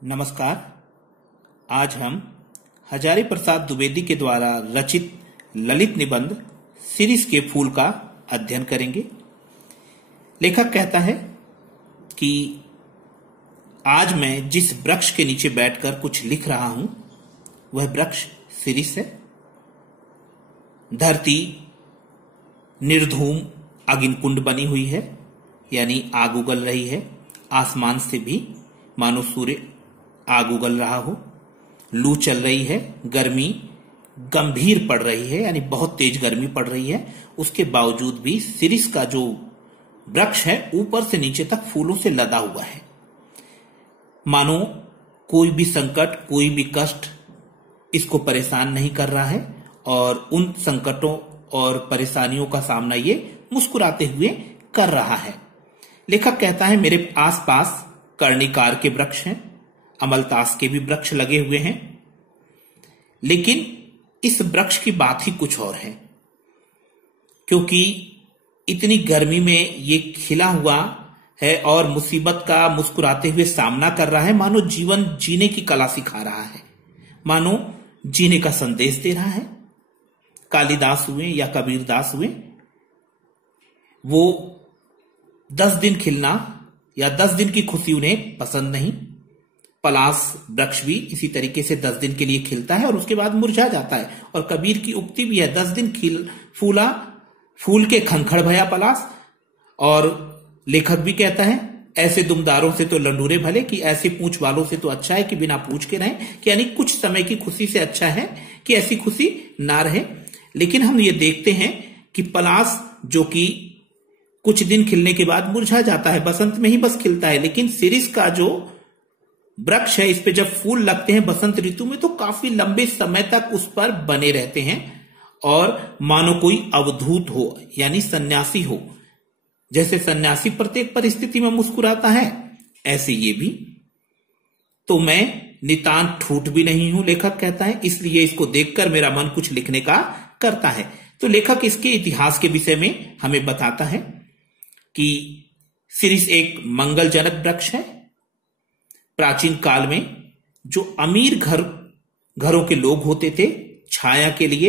नमस्कार। आज हम हजारी प्रसाद द्विवेदी के द्वारा रचित ललित निबंध शिरीष के फूल का अध्ययन करेंगे। लेखक कहता है कि आज मैं जिस वृक्ष के नीचे बैठकर कुछ लिख रहा हूं वह वृक्ष शिरीष है। धरती निर्धूम अग्निकुंड बनी हुई है, यानी आग उगल रही है। आसमान से भी मानो सूर्य आग उगल रहा हो। लू चल रही है, गर्मी गंभीर पड़ रही है, यानी बहुत तेज गर्मी पड़ रही है। उसके बावजूद भी शिरीष का जो वृक्ष है ऊपर से नीचे तक फूलों से लदा हुआ है। मानो कोई भी संकट, कोई भी कष्ट इसको परेशान नहीं कर रहा है और उन संकटों और परेशानियों का सामना ये मुस्कुराते हुए कर रहा है। लेखक कहता है मेरे आसपास कर्णिकार के वृक्ष हैं, अमलतास के भी वृक्ष लगे हुए हैं, लेकिन इस वृक्ष की बात ही कुछ और है। क्योंकि इतनी गर्मी में ये खिला हुआ है और मुसीबत का मुस्कुराते हुए सामना कर रहा है। मानो जीवन जीने की कला सिखा रहा है, मानो जीने का संदेश दे रहा है। कालिदास हुए या कबीरदास हुए, वो 10 दिन खिलना या 10 दिन की खुशी उन्हें पसंद नहीं। पलाश वृक्ष भी इसी तरीके से 10 दिन के लिए खिलता है और उसके बाद मुरझा जाता है। और कबीर की उक्ति भी है, 10 दिन फूला फूल के खंखड़ भया पलाश। और लेखक भी कहता है ऐसे दुमदारों से तो लंडूरे भले, कि ऐसे पूंछ वालों से तो अच्छा है कि बिना पूंछ के रहें, कि यानी कुछ समय की खुशी से अच्छा है कि ऐसी खुशी ना रहे। लेकिन हम ये देखते हैं कि पलाश जो कि कुछ दिन खिलने के बाद मुरझा जाता है, बसंत में ही बस खिलता है। लेकिन शिरीष का जो वृक्ष है, इस पे जब फूल लगते हैं बसंत ऋतु में तो काफी लंबे समय तक उस पर बने रहते हैं और मानो कोई अवधूत हो, यानी सन्यासी हो। जैसे सन्यासी प्रत्येक परिस्थिति में मुस्कुराता है, ऐसे ये भी। तो मैं नितांत ठूठ भी नहीं हूं, लेखक कहता है, इसलिए इसको देखकर मेरा मन कुछ लिखने का करता है। तो लेखक इसके इतिहास के विषय में हमें बताता है कि शिरीष एक मंगलजनक वृक्ष है। प्राचीन काल में जो अमीर घरों के लोग होते थे, छाया के लिए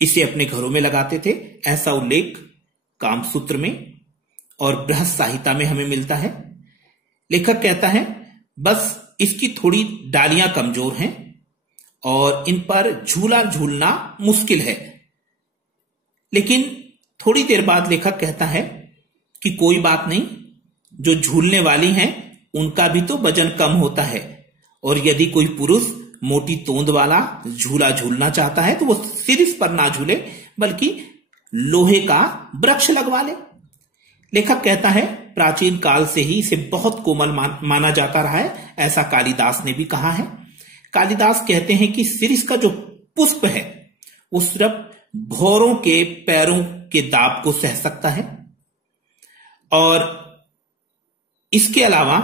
इसे अपने घरों में लगाते थे। ऐसा उल्लेख कामसूत्र में और बृहत संहिता में हमें मिलता है। लेखक कहता है बस इसकी थोड़ी डालियां कमजोर हैं और इन पर झूला झूलना मुश्किल है। लेकिन थोड़ी देर बाद लेखक कहता है कि कोई बात नहीं, जो झूलने वाली हैं उनका भी तो वजन कम होता है, और यदि कोई पुरुष मोटी तोंद वाला झूला झूलना चाहता है तो वो शिरीष पर ना झूले बल्कि लोहे का वृक्ष लगवा ले। लेखक कहता है प्राचीन काल से ही इसे बहुत कोमल माना जाता रहा है, ऐसा कालिदास ने भी कहा है। कालिदास कहते हैं कि शिरीष का जो पुष्प है वो सिर्फ भौरों के पैरों के दाब को सह सकता है। और इसके अलावा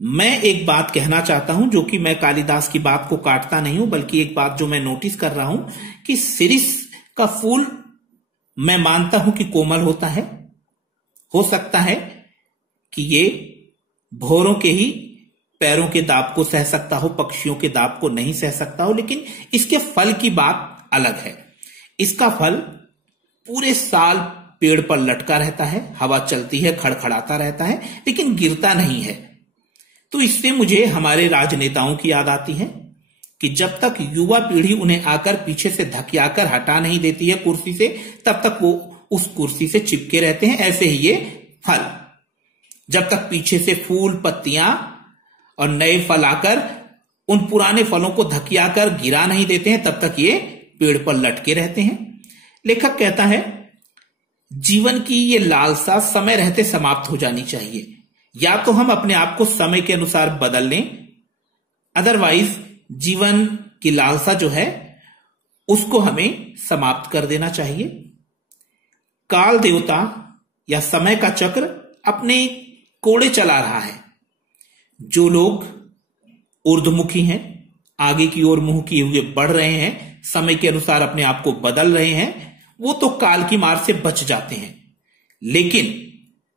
मैं एक बात कहना चाहता हूं, जो कि मैं कालिदास की बात को काटता नहीं हूं, बल्कि एक बात जो मैं नोटिस कर रहा हूं कि शिरीष का फूल मैं मानता हूं कि कोमल होता है। हो सकता है कि ये भौरों के ही पैरों के दाब को सह सकता हो, पक्षियों के दाब को नहीं सह सकता हो। लेकिन इसके फल की बात अलग है। इसका फल पूरे साल पेड़ पर लटका रहता है, हवा चलती है, खड़खड़ाता रहता है, लेकिन गिरता नहीं है। तो इससे मुझे हमारे राजनेताओं की याद आती है कि जब तक युवा पीढ़ी उन्हें आकर पीछे से धकियाकर हटा नहीं देती है कुर्सी से, तब तक वो उस कुर्सी से चिपके रहते हैं। ऐसे ही ये फल जब तक पीछे से फूल, पत्तियां और नए फल आकर उन पुराने फलों को धकियाकर गिरा नहीं देते हैं, तब तक ये पेड़ पर लटके रहते हैं। लेखक कहता है जीवन की ये लालसा समय रहते समाप्त हो जानी चाहिए। या तो हम अपने आप को समय के अनुसार बदल लें, अदरवाइज जीवन की लालसा जो है उसको हमें समाप्त कर देना चाहिए। काल देवता या समय का चक्र अपने कोड़े चला रहा है। जो लोग ऊर्ध्वमुखी हैं, आगे की ओर मुंह किए हुए बढ़ रहे हैं, समय के अनुसार अपने आप को बदल रहे हैं, वो तो काल की मार से बच जाते हैं। लेकिन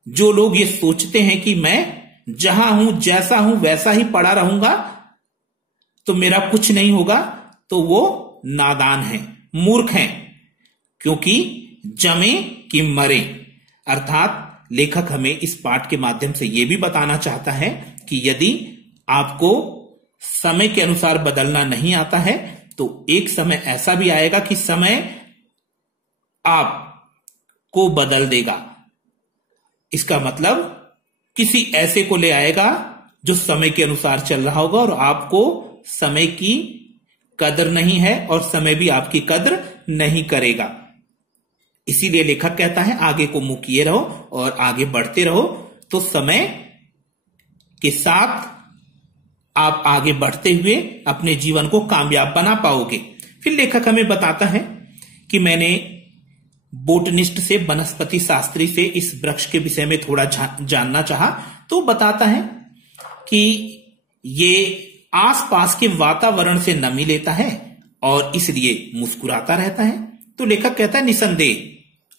जो लोग ये सोचते हैं कि मैं जहां हूं, जैसा हूं वैसा ही पड़ा रहूंगा तो मेरा कुछ नहीं होगा, तो वो नादान है, मूर्ख है। क्योंकि जमे कि मरे। अर्थात लेखक हमें इस पाठ के माध्यम से यह भी बताना चाहता है कि यदि आपको समय के अनुसार बदलना नहीं आता है तो एक समय ऐसा भी आएगा कि समय आपको बदल देगा। इसका मतलब किसी ऐसे को ले आएगा जो समय के अनुसार चल रहा होगा और आपको समय की कदर नहीं है और समय भी आपकी कदर नहीं करेगा। इसीलिए लेखक कहता है आगे को मुंह किए रहो और आगे बढ़ते रहो, तो समय के साथ आप आगे बढ़ते हुए अपने जीवन को कामयाब बना पाओगे। फिर लेखक हमें बताता है कि मैंने बोटनिस्ट से, वनस्पति शास्त्री से इस वृक्ष के विषय में थोड़ा जानना चाहा, तो बताता है कि ये आसपास के वातावरण से नमी लेता है और इसलिए मुस्कुराता रहता है। तो लेखक कहता है निसंदेह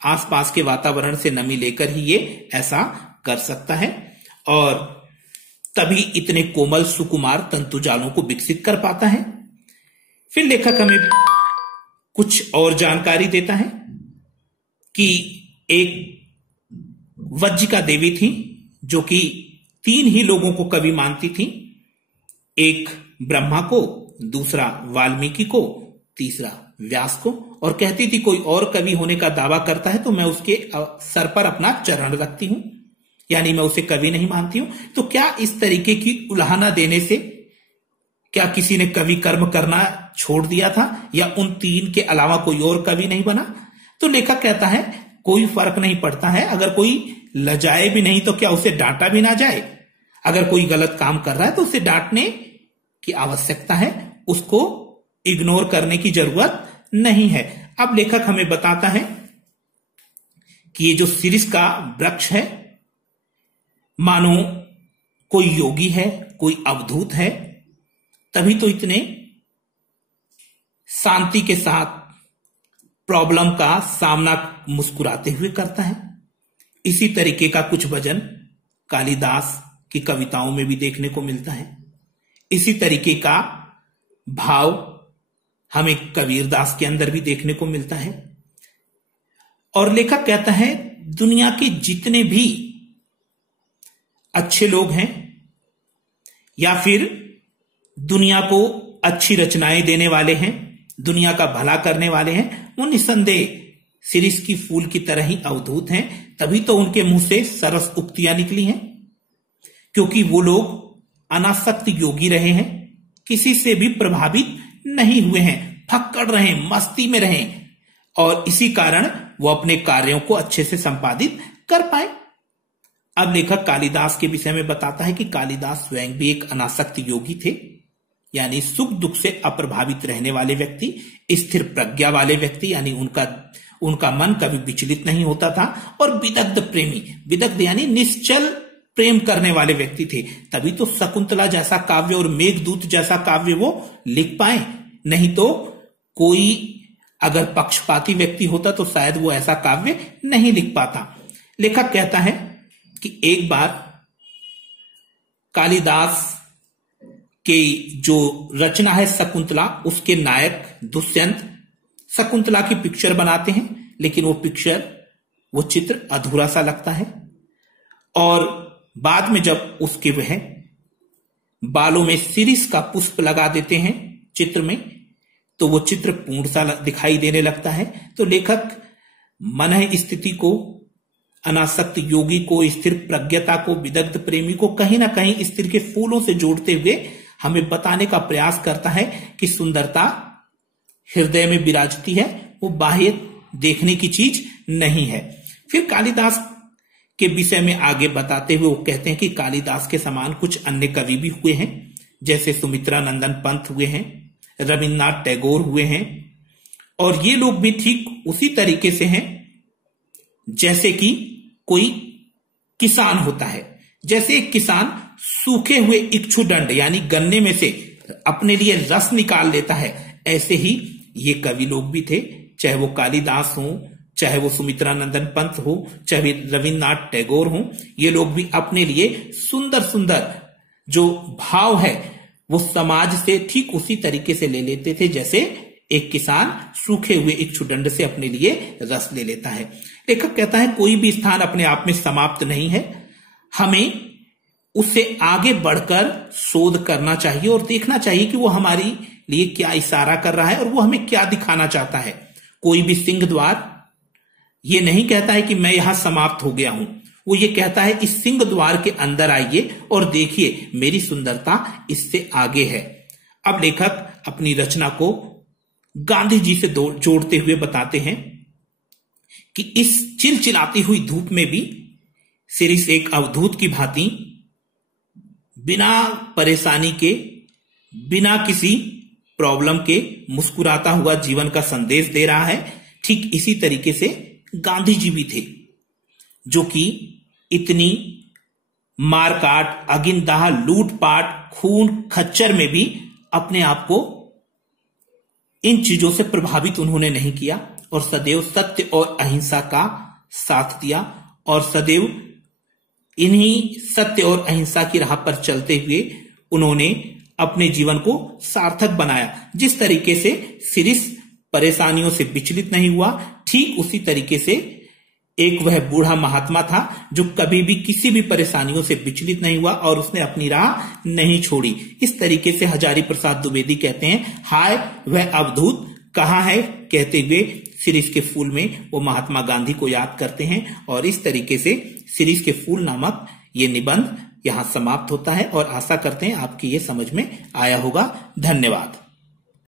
आसपास के वातावरण से नमी लेकर ही ये ऐसा कर सकता है और तभी इतने कोमल सुकुमार तंतुजालों को विकसित कर पाता है। फिर लेखक हमें कुछ और जानकारी देता है कि एक वज्जिका देवी थी जो कि 3 ही लोगों को कवि मानती थी, एक ब्रह्मा को, दूसरा वाल्मीकि को, तीसरा व्यास को, और कहती थी कोई और कवि होने का दावा करता है तो मैं उसके सर पर अपना चरण रखती हूं, यानी मैं उसे कवि नहीं मानती हूं। तो क्या इस तरीके की उल्हाना देने से क्या किसी ने कवि कर्म करना छोड़ दिया था या उन 3 के अलावा कोई और कवि नहीं बना? तो लेखक कहता है कोई फर्क नहीं पड़ता है, अगर कोई लजाए भी नहीं तो क्या उसे डांटा भी ना जाए? अगर कोई गलत काम कर रहा है तो उसे डांटने की आवश्यकता है, उसको इग्नोर करने की जरूरत नहीं है। अब लेखक हमें बताता है कि ये जो शीर्ष का वृक्ष है मानो कोई योगी है, कोई अवधूत है, तभी तो इतने शांति के साथ प्रॉब्लम का सामना मुस्कुराते हुए करता है। इसी तरीके का कुछ भजन कालिदास की कविताओं में भी देखने को मिलता है। इसी तरीके का भाव हमें कबीरदास के अंदर भी देखने को मिलता है। और लेखक कहता है दुनिया के जितने भी अच्छे लोग हैं या फिर दुनिया को अच्छी रचनाएं देने वाले हैं, दुनिया का भला करने वाले हैं, वो निसंदेह शिरीष की फूल की तरह ही अवधूत हैं। तभी तो उनके मुंह से सरस उक्तियां निकली हैं, क्योंकि वो लोग अनासक्त योगी रहे हैं, किसी से भी प्रभावित नहीं हुए हैं, फक्कड़ रहे, मस्ती में रहे और इसी कारण वो अपने कार्यों को अच्छे से संपादित कर पाए। अब लेखक कालिदास के विषय में बताता है कि कालिदास स्वयं भी एक अनासक्त योगी थे, यानी सुख दुख से अप्रभावित रहने वाले व्यक्ति, स्थिर प्रज्ञा वाले व्यक्ति, यानी उनका मन कभी विचलित नहीं होता था, और विदग्ध प्रेमी, विदग्ध यानी निश्चल प्रेम करने वाले व्यक्ति थे। तभी तो शकुंतला जैसा काव्य और मेघदूत जैसा काव्य वो लिख पाए, नहीं तो कोई अगर पक्षपाती व्यक्ति होता तो शायद वो ऐसा काव्य नहीं लिख पाता। लेखक कहता है कि एक बार कालिदास के जो रचना है शकुंतला, उसके नायक दुष्यंत शकुंतला की पिक्चर बनाते हैं, लेकिन वो चित्र अधूरा सा लगता है और बाद में जब उसके वह बालों में शिरीष का पुष्प लगा देते हैं चित्र में, तो वो चित्र पूर्ण सा दिखाई देने लगता है। तो लेखक मन स्थिति को, अनासक्त योगी को, स्थिर प्रज्ञता को, विदग्ध प्रेमी को कहीं ना कहीं इस तरह के फूलों से जोड़ते हुए हमें बताने का प्रयास करता है कि सुंदरता हृदय में विराजती है, वो बाह्य देखने की चीज नहीं है। फिर कालिदास के विषय में आगे बताते हुए वो कहते हैं कि कालिदास के समान कुछ अन्य कवि भी हुए हैं, जैसे सुमित्रा नंदन पंत हुए हैं, रविन्द्रनाथ टैगोर हुए हैं, और ये लोग भी ठीक उसी तरीके से हैं जैसे कि कोई किसान होता है। जैसे एक किसान सूखे हुए इक्षुदंड यानी गन्ने में से अपने लिए रस निकाल लेता है, ऐसे ही ये कवि लोग भी थे, चाहे वो कालिदास हो, चाहे वो सुमित्रा नंदन पंत हो, चाहे रविन्द्रनाथ टैगोर हो, ये लोग भी अपने लिए सुंदर सुंदर जो भाव है वो समाज से ठीक उसी तरीके से ले लेते थे जैसे एक किसान सूखे हुए एक छुडंड से अपने लिए रस ले लेता है। लेखक कहता है कोई भी स्थान अपने आप में समाप्त नहीं है, हमें उससे आगे बढ़कर शोध करना चाहिए और देखना चाहिए कि वो हमारे लिए क्या इशारा कर रहा है और वो हमें क्या दिखाना चाहता है। कोई भी सिंह द्वार ये नहीं कहता है कि मैं यहां समाप्त हो गया हूं, वो ये कहता है इस सिंह द्वार के अंदर आइए और देखिए मेरी सुंदरता इससे आगे है। अब लेखक अपनी रचना को गांधी जी से जोड़ते हुए बताते हैं कि इस चिलचिलाती हुई धूप में भी सिरिस एक अवधूत की भांति बिना परेशानी के, बिना किसी प्रॉब्लम के मुस्कुराता हुआ जीवन का संदेश दे रहा है। ठीक इसी तरीके से गांधी जी भी थे, जो कि इतनी मारकाट, अगिनदाह, लूटपाट, खून खच्चर में भी अपने आप को इन चीजों से प्रभावित उन्होंने नहीं किया और सदैव सत्य और अहिंसा का साथ दिया और सदैव इन्हीं सत्य और अहिंसा की राह पर चलते हुए उन्होंने अपने जीवन को सार्थक बनाया। जिस तरीके से सिरिस परेशानियों से विचलित नहीं हुआ, ठीक उसी तरीके से एक वह बूढ़ा महात्मा था जो कभी भी किसी भी परेशानियों से विचलित नहीं हुआ और उसने अपनी राह नहीं छोड़ी। इस तरीके से हजारी प्रसाद द्विवेदी कहते हैं, हाय वह अवधूत कहाँ है, कहते हुए सिरिस के फूल में वो महात्मा गांधी को याद करते हैं। और इस तरीके से सिरिस के फूल नामक ये निबंध यहां समाप्त होता है और आशा करते हैं आपकी ये समझ में आया होगा। धन्यवाद।